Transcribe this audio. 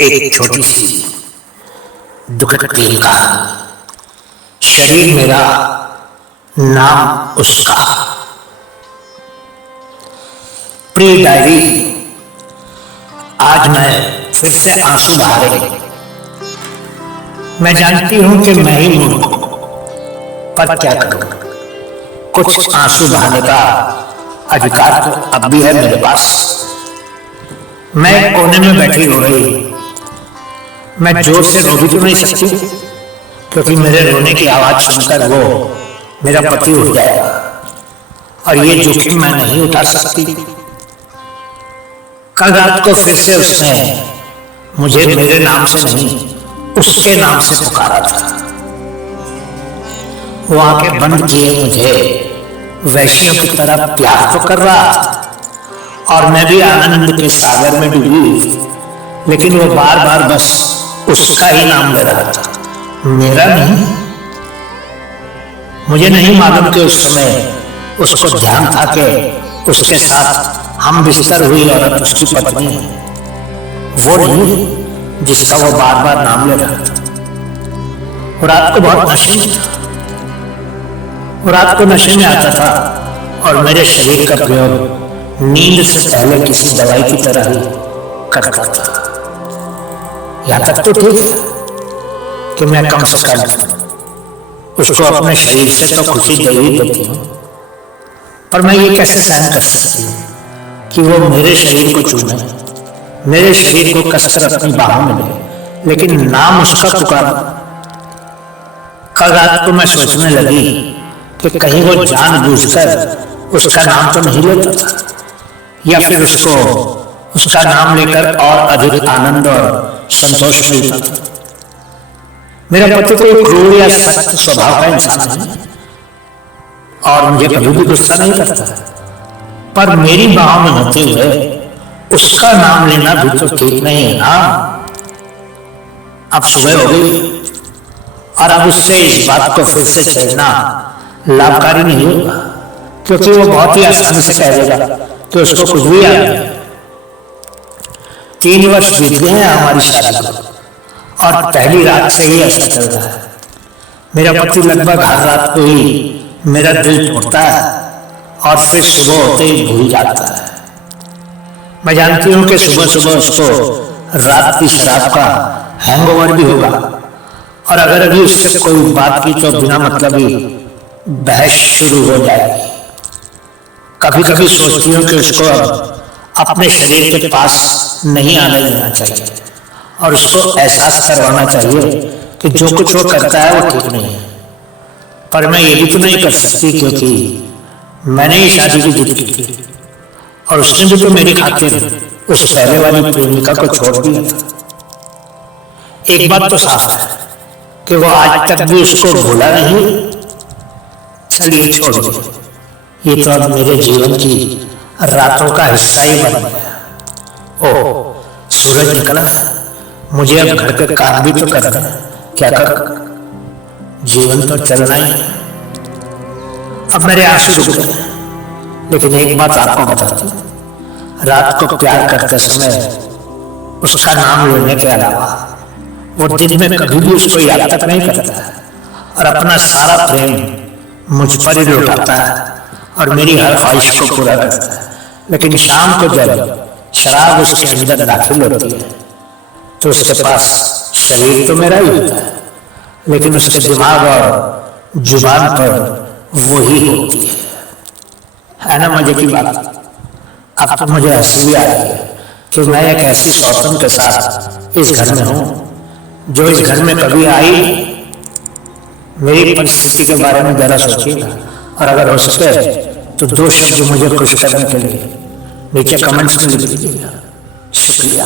एक छोटी सी दुखद प्रेम कहानी। शरीर मेरा, नाम उसका। प्रिय डायरी, आज मैं फिर से आंसू बहा रही। मैं जानती हूं कि मैं ही मूर्ख हूं, पर क्या करूं। कुछ आंसू बहाने का अधिकार तो अब भी है मेरे पास। मैं कोने में बैठी रो रही। मैं जोर से रो भी तो नहीं सकती, क्योंकि मेरे रोने की आवाज सुनकर वो मेरा पति उठ जाएगा और ये जोखिम मैं नहीं उठा सकती। कल रात को फिर से उसने मुझे मेरे नाम से नहीं, उसके नाम से पुकारा था। वो आंखें बंद किए मुझे वैश्यों की तरह प्यार तो कर रहा था और मैं भी आनंद के सागर में डूबी, लेकिन वो बार बार बस उसका ही नाम ले रहा था, मेरा नहीं। मुझे नहीं मालूम कि उस समय उसको ध्यान था कि उसके साथ हम बिस्तर हुई औरत उसकी पत्नी है, वो नहीं जिसका वो बार बार नाम ले रहा था। वो रात को बहुत नशे में था। वो रात को नशे में आता था और मेरे शरीर का प्रयोग नींद से पहले किसी दवाई की तरह ही करता था। यहां तक तो ठीक है कि मैं कम से कम उसको अपने शरीर से तो खुशी दे ही देती हूँ, पर मैं ये कैसे सहन कर सकती हूँ कि वो मेरे शरीर को चूमे, मेरे शरीर को कसकर अपनी बाहों में ले, लेकिन नाम उसका पुकारा। कल रात को मैं सोचने लगी कि कहीं वो जानबूझकर उसका नाम तो नहीं लेता था, या फिर उसको उसका नाम लेकर और अधिक आनंद और संतोष मिलता था। मेरा पति कोई क्रूर या सख्त स्वभाव का इंसान है और मुझे कभी भी गुस्सा नहीं करता, पर मेरी बाहों में होते हुए उसका नाम लेना भी तो ठीक नहीं है ना। अब सुबह हो गई और अब उससे इस बात को फिर से छेड़ना लाभकारी नहीं होगा, क्योंकि वो बहुत ही आसानी से कह देगा कि उसको कुछ भी याद नहीं। 3 वर्ष बीत गए हैं हमारी शादी को और पहली रात से ही ऐसा चल रहा है। मेरा पति लगभग हर रात को ही मेरा दिल तोड़ता है और फिर सुबह होते ही भूल जाता है। मैं जानती हूँ कि सुबह सुबह उसको रात की शराब का हैंगओवर भी होगा और अगर अभी उससे कोई बात की तो बिना मतलब ही बहस शुरू हो जाएगी। कभी कभी सोचती हूँ कि उसको अपने शरीर के पास नहीं आने देना चाहिए और उसको एहसास करवाना चाहिए कि जो कुछ वो करता है वो ठीक नहीं है, पर मैं ये भी तो नहीं कर सकती क्योंकि मैंने ही शादी की जिद की थी और उसने भी तो मेरी खातिर उस पहले वाली प्रेमिका को छोड़ दिया था। एक बात तो साफ है कि वो आज तक भी उसको भूला नहीं। चलिए छोड़िए, ये तो अब मेरे जीवन की रातों का हिस्सा ही बन गया। ओह, सूरज निकला, मुझे अब घर के काम भी तो करना है। क्या कर, जीवन तो चलना ही। अब मेरे आंसू रुक गए, लेकिन एक बात आपको बताती हूँ, रात को प्यार करते समय उसका नाम लेने के अलावा वो दिन में कभी भी उसको याद तक नहीं करता और अपना सारा प्रेम मुझ पर ही लौटाता है और मेरी हर ख्वाहिश को पूरा करता है। लेकिन शाम को जब शराब उसके अंदर दाखिल होती है तो उसके पास शरीर तो मेरा ही होता है, लेकिन उसके दिमाग और जुबान पर वो ही होती है ना मजे की बात। अब तो मुझे हंसी भी आ रही है कि मैं एक ऐसी सौतन के साथ इस घर में हूँ जो इस घर में कभी आई। मेरी परिस्थिति के बारे में जरा सोचिएगा और अगर हो सके तो 2 शब्द मुझे खुश करने के लिए नीचे कमेंट्स में लिख दीजिएगा। शुक्रिया।